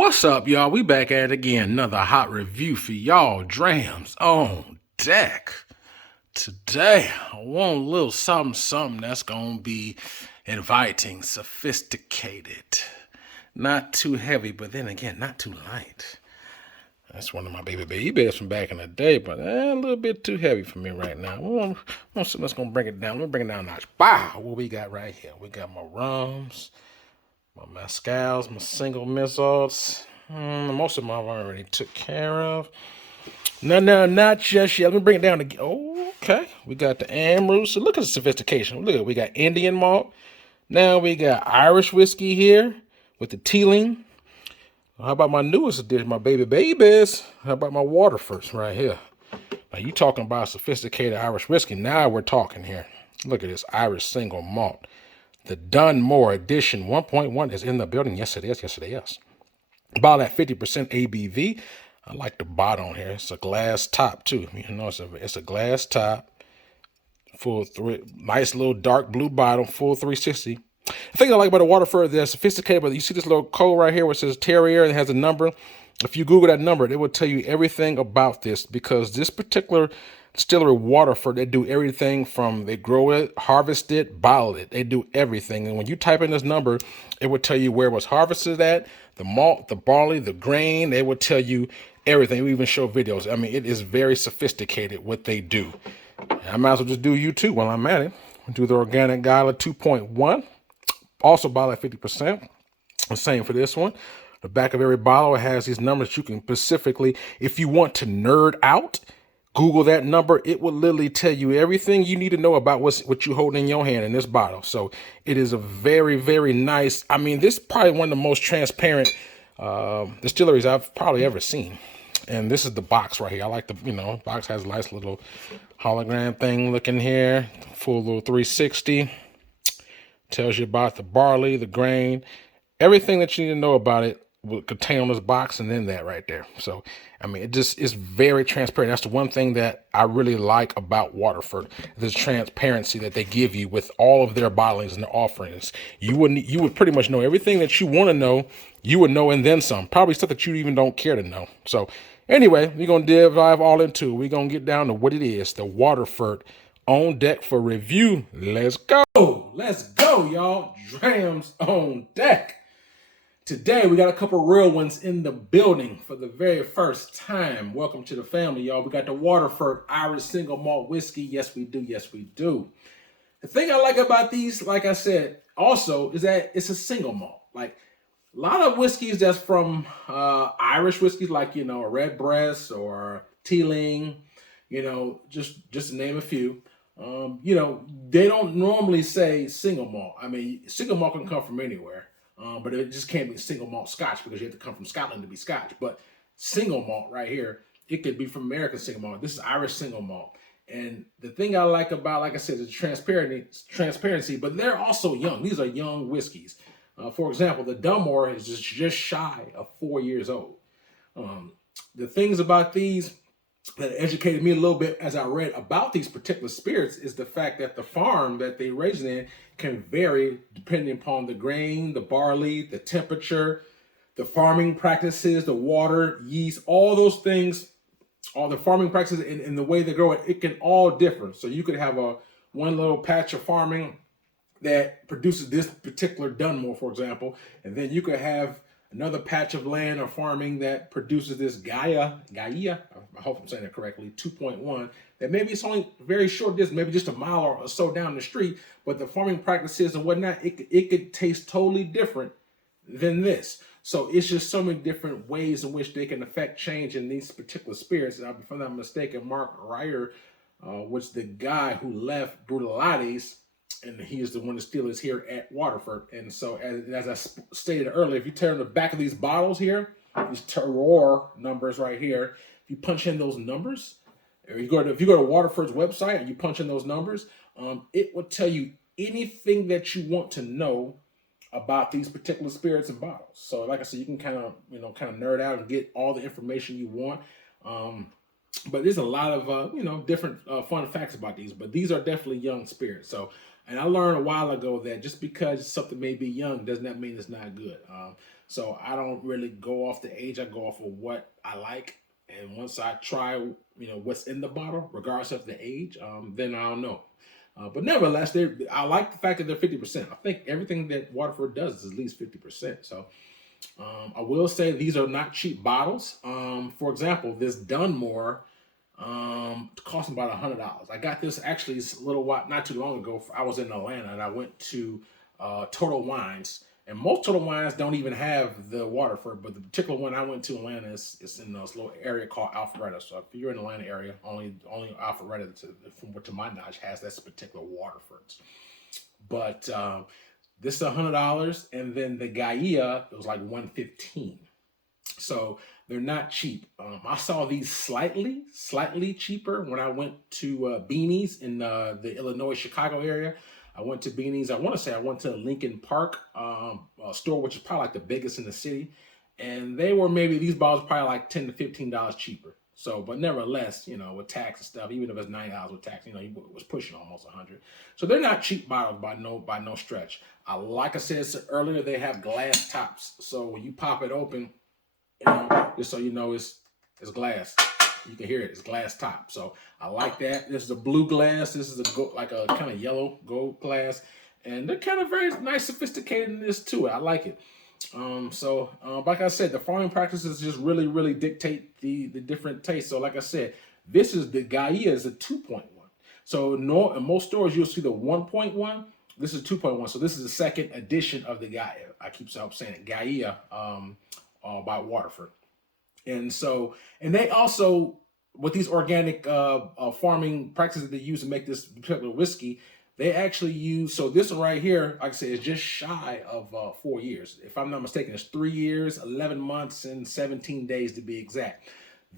What's up, y'all? We back at it again. Another hot review for y'all. Drams on deck. Today, I want a little something that's going to be inviting, sophisticated. Not too heavy, but then again, not too light. That's one of my baby bears from back in the day, but a little bit too heavy for me right now. Let's going to bring it down. Let me bring it down a notch. Wow, what we got right here? We got my rums, my mezcals, my single missiles. Most of them I've already took care of. No, not just yet. Let me bring it down again. Oh, okay. We got the Amru. So look at the sophistication. Look, we got Indian malt. Now we got Irish whiskey here with the tealing. How about my newest addition, my babies? How about my Waterfords right here? Now you talking about sophisticated Irish whiskey. Now we're talking here. Look at this Irish single malt. The Dunmore edition 1.1 is in the building. Yes, it is. Yes, it is. About at 50% ABV. I like the bottom on here. It's a glass top too. You know, it's a glass top. Nice little dark blue bottom, full 360. The thing I like about the Waterford, they're sophisticated, but you see this little code right here where it says Terrier and it has a number. If you Google that number, it will tell you everything about this, because this particular distillery, Waterford, they do everything from they grow it, harvest it, bottle it. They do everything. And when you type in this number, it will tell you where it was harvested at, the malt, the barley, the grain. They will tell you everything. We even show videos. I mean, it is very sophisticated what they do. And I might as well just do you too while I'm at it. Do the organic Gaia 2.1. Also bottle at 50%. The same for this one. The back of every bottle has these numbers. You can specifically, if you want to nerd out, Google that number. It will literally tell you everything you need to know about what you hold in your hand in this bottle. So it is a very, very nice. I mean, this is probably one of the most transparent distilleries I've probably ever seen. And this is the box right here. I like the, box has a nice little hologram thing looking here. Full little 360. Tells you about the barley, the grain, everything that you need to know about it will contain on this box, and then that right there. So, I mean, it just is very transparent. That's the one thing that I really like about Waterford, this transparency that they give you with all of their bottlings and their offerings. You would pretty much know everything that you want to know. You would know, and then some. Probably stuff that you even don't care to know. So, anyway, we're going to dive all into it. We're going to get down to what it is, the Waterford on deck for review. Let's go. Let's go, y'all. Drams on deck. Today, we got a couple real ones in the building for the very first time. Welcome to the family, y'all. We got the Waterford Irish single malt whiskey. Yes, we do. Yes, we do. The thing I like about these, like I said, also, is that it's a single malt. Like, a lot of whiskeys that's from Irish whiskeys, like, a Redbreast or Teeling, just to name a few. They don't normally say single malt. I mean, single malt can come from anywhere, but it just can't be single malt Scotch because you have to come from Scotland to be Scotch. But single malt right here, it could be from American single malt. This is Irish single malt. And the thing I like about, like I said, is transparency, but they're also young. These are young whiskeys. For example, the Dunmore is just shy of 4 years old. The things about these that educated me a little bit as I read about these particular spirits is the fact that the farm that they raise in can vary depending upon the grain, the barley, the temperature, the farming practices, the water, yeast, all those things, all the farming practices and the way they grow it, it can all differ. So you could have one little patch of farming that produces this particular Dunmore, for example, and then you could have another patch of land or farming that produces this Gaia, I hope I'm saying that correctly, 2.1, that maybe it's only very short distance, maybe just a mile or so down the street, but the farming practices and whatnot, it could taste totally different than this. So it's just so many different ways in which they can affect change in these particular spirits. And if I'm not mistaken, Mark Ryer was the guy who left Brutalities, and he is the one that still is here at Waterford. And so, as I stated earlier, if you turn the back of these bottles here, these terroir numbers right here, if you punch in those numbers, or if you go to Waterford's website and you punch in those numbers, it will tell you anything that you want to know about these particular spirits and bottles. So, like I said, you can kind of nerd out and get all the information you want. But there's a lot of different fun facts about these. But these are definitely young spirits. So. And I learned a while ago that just because something may be young does not mean it's not good. So I don't really go off the age. I go off of what I like. And once I try, what's in the bottle, regardless of the age, then I don't know. But nevertheless, I like the fact that they're 50%. I think everything that Waterford does is at least 50%. So I will say these are not cheap bottles. For example, this Dunmore cost me about $100. I got this actually a little while, not too long ago. I was in Atlanta and I went to Total Wines, and most Total Wines don't even have the Waterford, but the particular one I went to Atlanta is in this little area called Alpharetta. So if you're in the Atlanta area, only Alpharetta, to my knowledge, has this particular Waterfords. But this is $100, and then the Gaia it was like $115. So they're not cheap. I saw these slightly cheaper when I went to Beanie's in the Illinois, Chicago area. I went to Beanie's. I want to say I went to Lincoln Park store, which is probably like the biggest in the city. And they were these bottles probably like $10 to $15 cheaper. So, but nevertheless, with tax and stuff, even if it's $90 with tax, it was pushing almost 100. So they're not cheap bottles by no stretch. Like I said earlier, they have glass tops. So when you pop it open, just so you know, it's glass. You can hear it. It's glass top. So I like that. This is a blue glass. This is like a kind of yellow gold glass, and they're kind of very nice, sophisticated in this too. I like it. Like I said, the farming practices just really dictate the different tastes. So like I said, this is the Gaia is a 2.1. So in most stores you'll see the 1.1. This is 2.1. So this is the second edition of the Gaia. I keep saying it, Gaia. By Waterford. And they also, with these organic farming practices that they use to make this particular whiskey, they actually use, so this one right here, like I said, is just shy of 4 years. If I'm not mistaken, it's 3 years, 11 months, and 17 days to be exact.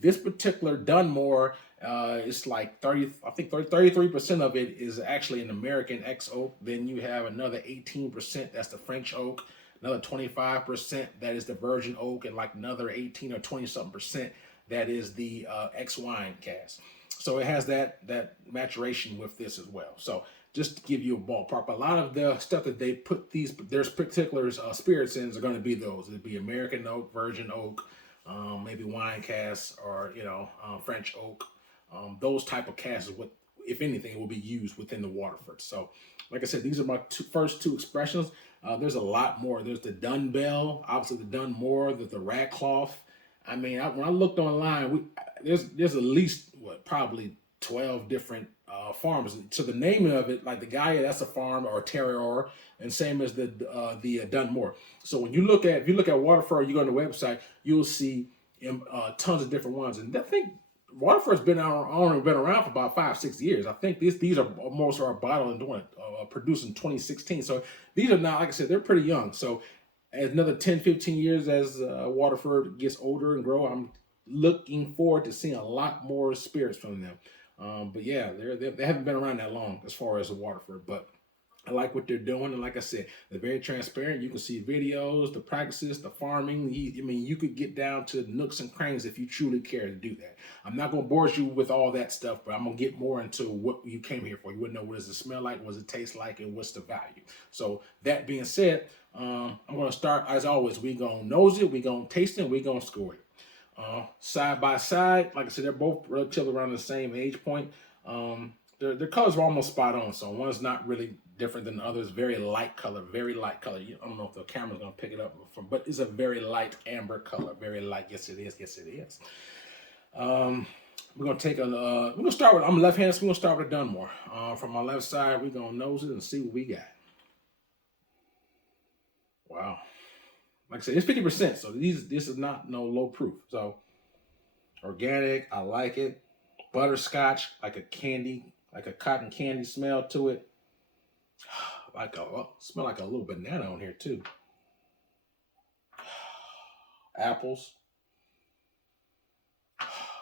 This particular Dunmore, it's like 33% of it is actually an American X oak. Then you have another 18%, that's the French oak. Another 25% that is the virgin oak, and like another 18 or 20 something percent that is the X wine cask. So it has that maturation with this as well. So just to give you a ballpark, a lot of the stuff that they put there's particular spirits in are going to be those. It'd be American oak, virgin oak, maybe wine casks, or French oak. Those type of casks is what, if anything, will be used within the Waterford. So like I said, these are my first two expressions. There's a lot more. There's the Dunbell, obviously the Dunmore, the Radcliffe. I mean, when I looked online, there's at least probably 12 different farms. So the name of it, like the Gaia, that's a farm or a terroir, and same as the Dunmore. So when if you look at Waterford, you go on the website, you'll see tons of different ones. And I think Waterford's been around for about 5-6 years. I think these are most are bottled and produced in 2016. So these are not, like I said, they're pretty young. So as another 10-15 years as Waterford gets older and grow, I'm looking forward to seeing a lot more spirits from them. But yeah, they haven't been around that long as far as the Waterford, but I like what they're doing, and like I said, they're very transparent. You can see videos, the practices, the farming. You could get down to nooks and crannies if you truly care to do that. I'm not going to bore you with all that stuff, but I'm going to get more into what you came here for. You wouldn't know what does it smell like, what does it taste like, and what's the value. So that being said, I'm going to start, as always, we're going to nose it, we're going to taste it, we're going to score it. Side by side, like I said, they're both relatively around the same age point. Their colors are almost spot on, so one's not really different than the others. Very light color. I don't know if the camera's gonna pick it up but it's a very light amber color. Very light. Yes, it is. We're gonna take we're gonna start with, I'm left-handed, so we're gonna start with a Dunmore. From my left side, we're gonna nose it and see what we got. Wow. Like I said, it's 50%, so this is not no low proof. So organic, I like it. Butterscotch, like a cotton candy smell to it. Smell like a little banana on here too. Apples.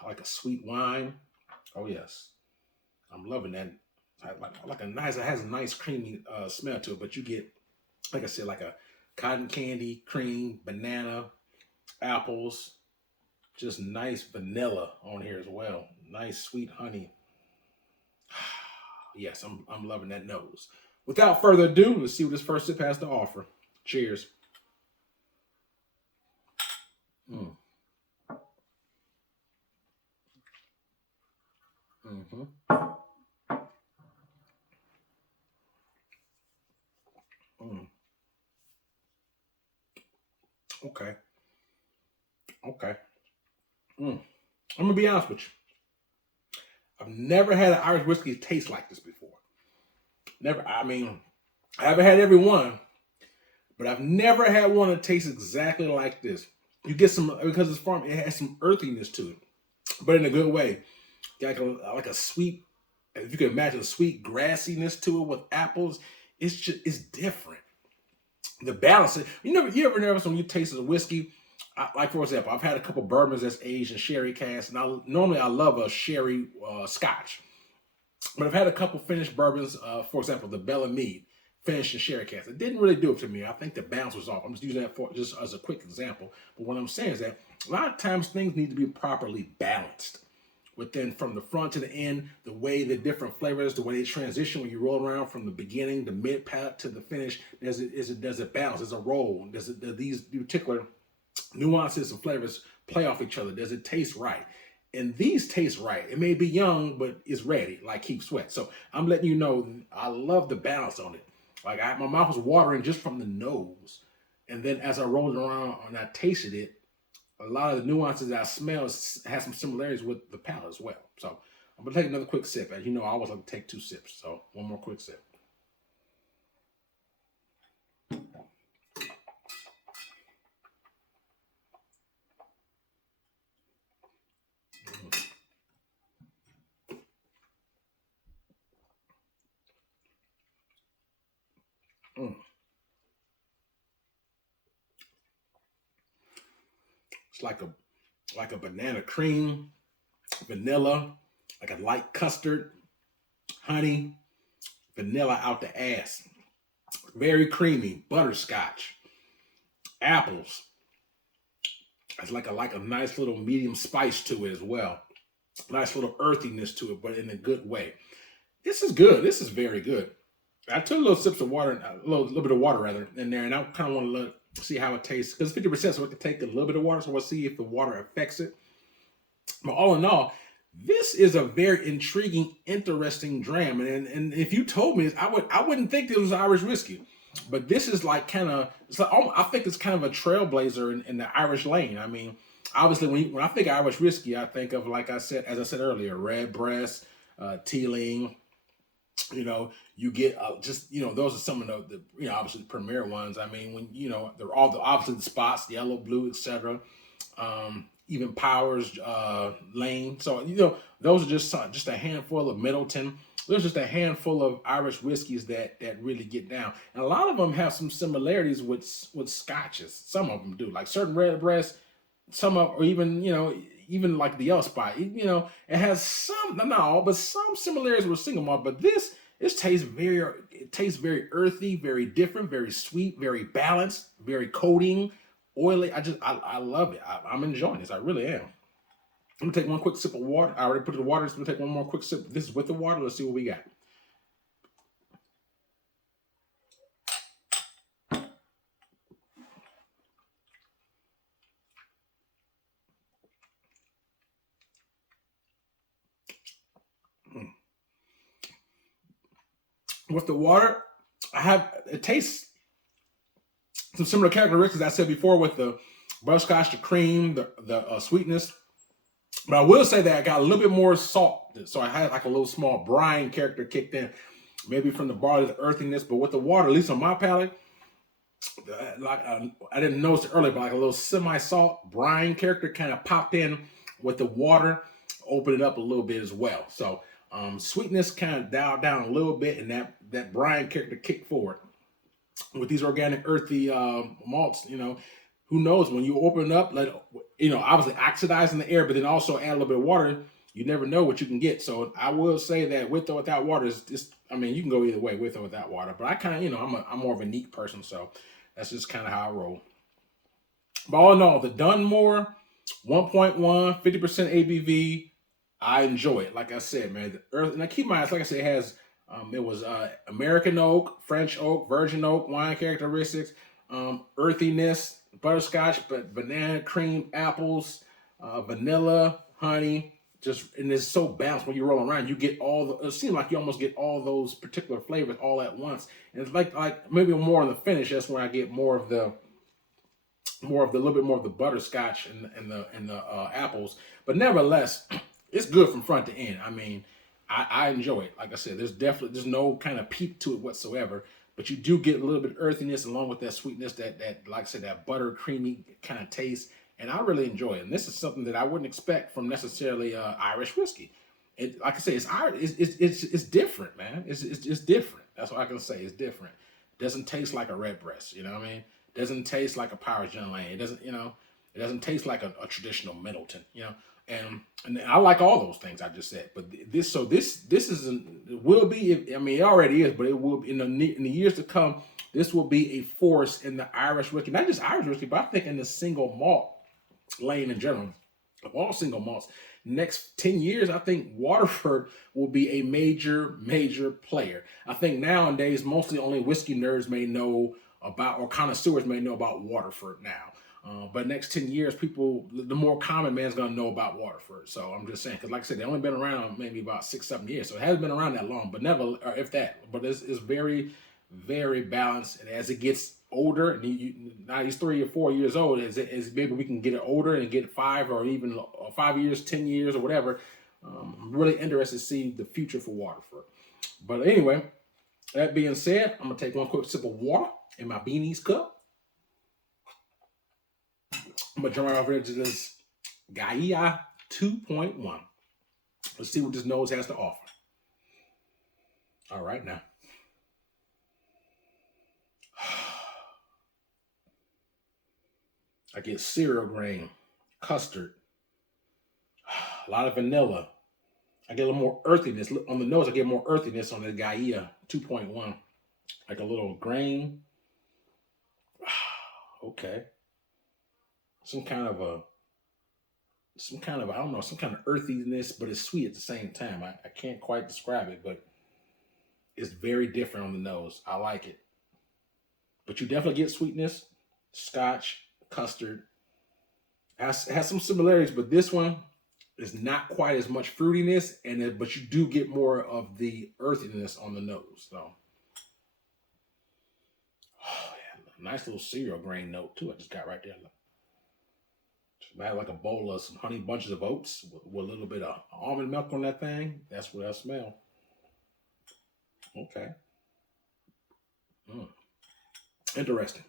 Like a sweet wine. Oh yes, I'm loving that. It has a nice creamy smell to it, but you get, like I said, like a cotton candy, cream, banana, apples, just nice vanilla on here as well. Nice sweet honey. Yes, I'm loving that nose. Without further ado, let's see what this first sip has to offer. Cheers. Mm. Mm-hmm. Mm. Okay. Okay. Mm. I'm gonna be honest with you. I've never had an Irish whiskey taste like this before. Never. I mean, I haven't had every one, but I've never had one that tastes exactly like this. You get some because it's farm. It has some earthiness to it, but in a good way. Like a sweet, if you can imagine a sweet grassiness to it with apples. It's different. The balance. You ever notice when you taste a whiskey, like for example, I've had a couple bourbons that's aged in sherry casks, and normally I love a sherry scotch, but I've had a couple finished bourbons. For example, the Bella Mead finished in sherry casks. It didn't really do it to me. I think the balance was off. I'm just using that for just as a quick example. But what I'm saying is that a lot of times things need to be properly balanced. But then from the front to the end, the way the different flavors, the way they transition when you roll around from the beginning, the mid palate to the finish, does it balance? Does it roll? Do these particular nuances and flavors play off each other? Does it taste right? And these taste right. It may be young, but it's ready, like Keep Sweat. So I'm letting you know I love the balance on it. Like my mouth was watering just from the nose. And then as I rolled it around and I tasted it, a lot of the nuances that I smell has some similarities with the palate as well. So I'm gonna take another quick sip. As you know, I always like to take 2 sips. So one more quick sip. Mm. It's like a banana cream, vanilla, like a light custard, honey, vanilla out the ass. Very creamy, butterscotch, apples. It's like a nice little medium spice to it as well. Nice little earthiness to it, but in a good way. This is good. This is very good. I took a little sips of water, little bit of water rather, in there, and I kind of want to see how it tastes because 50%, so we can take a little bit of water, so we'll see if the water affects it. But all in all, this is a very intriguing, interesting dram, and if you told me this, I wouldn't think this was Irish whiskey, but this is like kind of I think it's kind of a trailblazer in the Irish lane. I mean, obviously when I think of Irish whiskey, I think of like I said, as I said earlier, Redbreast, Teeling. You get just those are some of the obviously the premier ones. I mean, when they're all obviously the spots, the yellow, blue, etc. Even Powers, Lane. So those are just a handful of Middleton. There's just a handful of Irish whiskeys that really get down, and a lot of them have some similarities with scotches. Some of them do, like certain Redbreast. Some of, or even like the Yellow Spot. It has some, not all, but some similarities with single malt. But this tastes very earthy, very different, very sweet, very balanced, very coating, oily. I love it. I'm enjoying this. I really am. I'm gonna take one quick sip of water. I already put it in the water. So I'm gonna take one more quick sip. This is with the water. Let's see what we got. Mm. With the water, it tastes some similar characteristics I said before with the butterscotch, the cream, the sweetness. But I will say that I got a little bit more salt, so I had like a little small brine character kicked in, maybe from the barley, the earthiness. But with the water, at least on my palate, like I didn't notice it earlier, but like a little semi-salt brine character kind of popped in with the water, opened it up a little bit as well. So sweetness kind of dialed down a little bit, and that brine character kicked forward with these organic earthy malts. Who knows when you open it up, obviously oxidizing the air, but then also add a little bit of water. You never know what you can get. So I will say that with or without water is just, I mean, you can go either way, with or without water. But I kind of, I'm more of a neat person, so that's just kind of how I roll. But all in all, the Dunmore 1.1, 50% ABV, I enjoy it. Like I said, man, the earth, and I keep my eyes, like I said, it has it was American oak, French oak, virgin oak, wine characteristics, earthiness, butterscotch, but banana, cream, apples, vanilla, honey. Just and it's so balanced when you roll around. You get all the. It seems like you almost get all those particular flavors all at once. And it's like maybe more in the finish. That's when I get more of the little bit more of the butterscotch and the apples. But nevertheless, it's good from front to end. I mean, I enjoy it. Like I said, there's no kind of peak to it whatsoever. But you do get a little bit of earthiness along with that sweetness, that like I said, that butter creamy kind of taste. And I really enjoy it. And this is something that I wouldn't expect from necessarily Irish whiskey. It, like I say, it's different, man. It's different. That's what I can say. It's different. It doesn't taste like a redbreast. You know what I mean? It doesn't taste like a Powers Young Lane. It doesn't, it doesn't taste like a traditional Middleton. And I like all those things I just said. But this is it will be. I mean, it already is, but it will in the years to come. This will be a force in the Irish whiskey, not just Irish whiskey, but I think in the single malt lane in general, of all single malts. Next 10 years, I think Waterford will be a major player. I think nowadays, mostly only whiskey nerds may know about, or connoisseurs may know about Waterford now. But next 10 years, the more common man's going to know about Waterford. So I'm just saying, because like I said, they've only been around maybe about 6-7 years. So it hasn't been around that long, but never, or if that. But it's very, very balanced. And as it gets older, and now he's 3 or 4 years old, as maybe we can get it older and get 5 or even 5 years, 10 years or whatever. I'm really interested to see the future for Waterford. But anyway, that being said, I'm going to take one quick sip of water in my Beanie's cup. I'm going to jump right over to this Gaia 2.1. Let's see what this nose has to offer. All right, now. I get cereal grain, custard, a lot of vanilla. I get a little more earthiness. On the nose, I get more earthiness on the Gaia 2.1. Like a little grain. Okay. Some kind of, I don't know, some kind of earthiness, but it's sweet at the same time. I can't quite describe it, but it's very different on the nose. I like it. But you definitely get sweetness, scotch, custard. It has some similarities, but this one is not quite as much fruitiness, but you do get more of the earthiness on the nose. So, nice little cereal grain note too. I just got right there. I had like a bowl of some honey bunches of oats with a little bit of almond milk on that thing. That's what I smell. Okay. Interesting.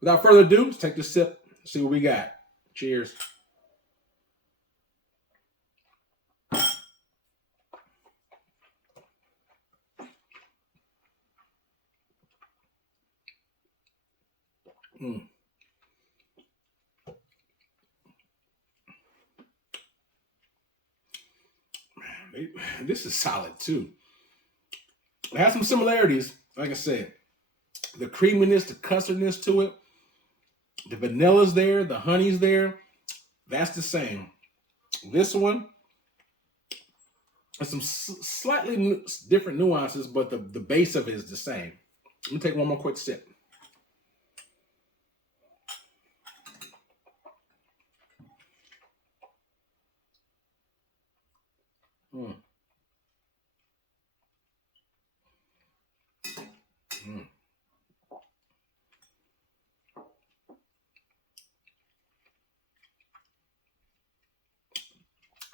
Without further ado, let's take this sip, see what we got. Cheers. This is solid too. It has some similarities, like I said. The creaminess, the custardness to it, the vanilla's there, the honey's there. That's the same. This one has some slightly different nuances, but the base of it is the same. Let me take one more quick sip.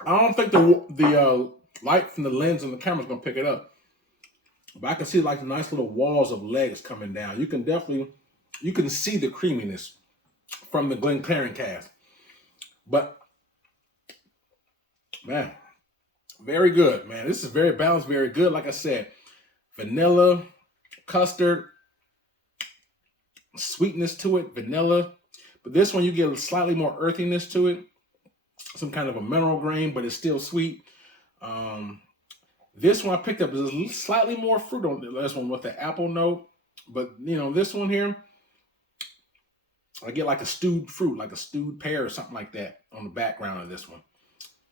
I don't think the light from the lens on the camera is going to pick it up. But I can see like the nice little walls of legs coming down. You can see the creaminess from the Glencairn cask. But, man, very good, man. This is very balanced, very good. Like I said, vanilla, custard, sweetness to it, vanilla. But this one, you get a slightly more earthiness to it. Some kind of a mineral grain, but it's still sweet. This one I picked up is slightly more fruit on the last one with the apple note. But, this one here, I get like a stewed fruit, like a stewed pear or something like that on the background of this one.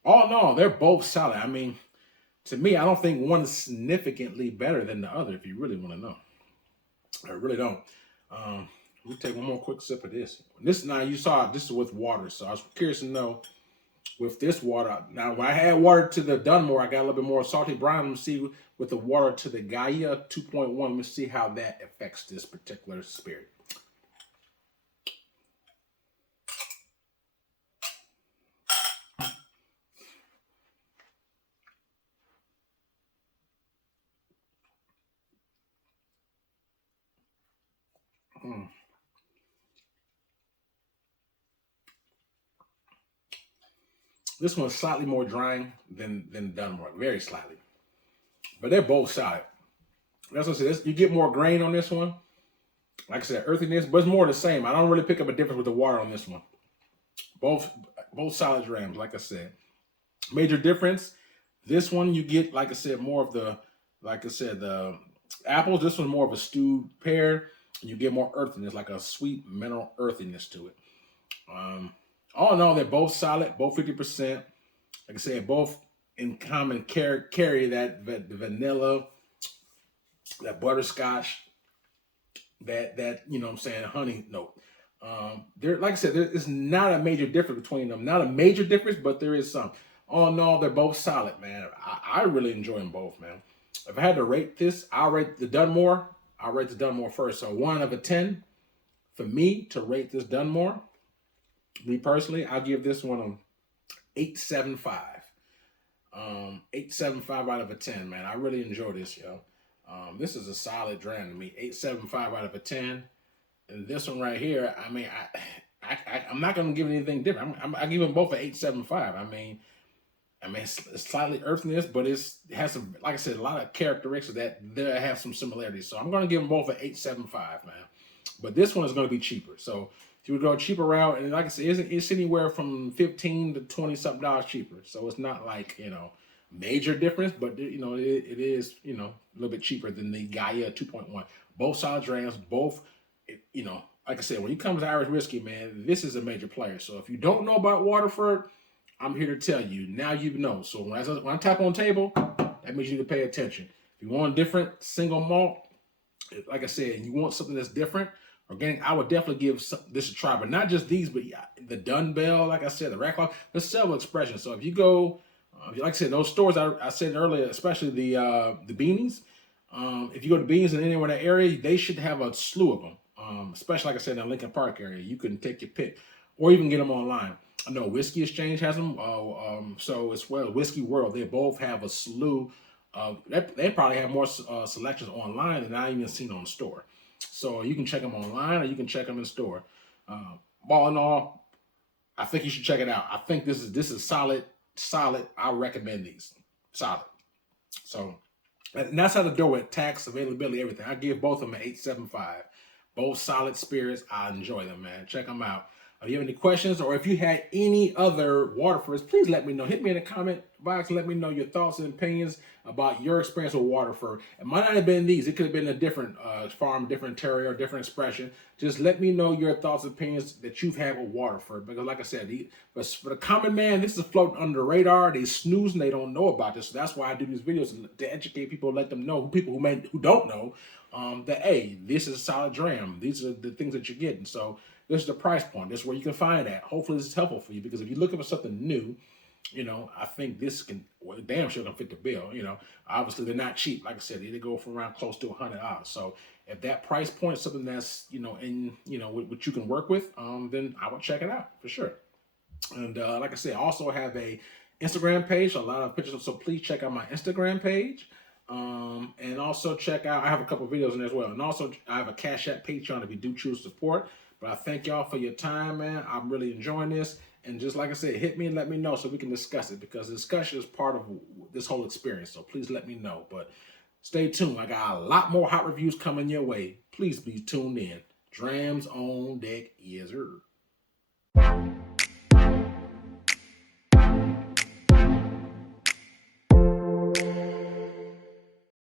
All in all, they're both solid. I mean, to me, I don't think one is significantly better than the other, if you really want to know. I really don't. Let me take one more quick sip of this. This now you saw this is with water, so I was curious to know with this water. Now when I had water to the Dunmore, I got a little bit more salty brine. Let me see with the water to the Gaia 2.1. Let me see how that affects this particular spirit. This one's slightly more drying than Dunmore, very slightly. But they're both solid. That's what I said. You get more grain on this one. Like I said, earthiness, but it's more the same. I don't really pick up a difference with the water on this one. Both solid drams, like I said. Major difference. This one you get, like I said, more of the, the apples. This one's more of a stewed pear. You get more earthiness, like a sweet mineral earthiness to it. All in all, they're both solid, both 50%. Like I said, both in common carry that the vanilla, that butterscotch, that you know what I'm saying, honey note. There, like I said, there is not a major difference between them. Not a major difference, but there is some. All in all, they're both solid, man. I really enjoy them both, man. If I had to rate this, I'll rate the Dunmore. I'll rate the Dunmore first. So 1 out of 10 for me to rate this Dunmore. Me personally, I'll give this one an 8.75. 8.75 out of 10, man. I really enjoy this, yo. This is a solid dram to me. 8.75 out of 10. And this one right here, I mean, I'm not gonna give it anything different. I give them both an 8.75. I mean, it's slightly earthiness, but it has some, like I said, a lot of characteristics that have some similarities. So I'm gonna give them both an 8.75, man. But this one is gonna be cheaper. So if you would go a cheaper route, and like I said, it's anywhere from $15 to $20 something cheaper. So it's not like, you know, major difference, but you know, it is, you know, a little bit cheaper than the Gaia 2.1. Both solid drams, both, you know, like I said, when it comes to Irish whiskey, man, this is a major player. So if you don't know about Waterford, I'm here to tell you. Now you know. So when I tap on table, that means you need to pay attention. If you want a different single malt, like I said, you want something that's different, organic, I would definitely give this a try. But not just these, but the Dunbell, like I said, the Racklock, there's several expressions. So if you go, like I said, those stores I said earlier, especially the beanies, if you go to Beans and anywhere in that area, they should have a slew of them. Especially, like I said, in the Lincoln Park area, you can take your pick, or even get them online. I know Whiskey Exchange has them. So as well, Whiskey World, they both have a slew of. They probably have more selections online than I even seen on the store. So you can check them online, or you can check them in the store. All in all, I think you should check it out. I think this is solid. I recommend these. Solid. So. And that's how the door with tax, availability, everything. I give both of them an 8.75. Both solid spirits. I enjoy them, man. Check them out. If you have any questions, or if you had any other Waterfords, please let me know. Hit me in the comment box. Let me know your thoughts and opinions about your experience with Waterford. It might not have been these. It could have been a different farm, different terrier, different expression. Just let me know your thoughts and opinions that you've had with Waterford. Because like I said, for the common man, this is floating under the radar. They snooze and they don't know about this. So that's why I do these videos, to educate people, let them know, people who don't know, that, hey, this is a solid dram. These are the things that you're getting. So this is the price point. This is where you can find that. Hopefully this is helpful for you, because if you're looking for something new, you know, I think this can, well, damn sure gonna fit the bill. You know, obviously they're not cheap. Like I said, they go from around close to $100. So if that price point is something that's, you know, in, you know, what you can work with, then I would check it out for sure. And like I said, I also have a Instagram page, a lot of pictures. So please check out my Instagram page. And also check out, I have a couple videos in there as well. And also I have a Cash App, Patreon if you do choose support. But I thank y'all for your time, man. I'm really enjoying this. And just like I said, hit me and let me know so we can discuss it, because discussion is part of this whole experience. So please let me know. But stay tuned. I got a lot more hot reviews coming your way. Please be tuned in. Drams on deck, yes sir.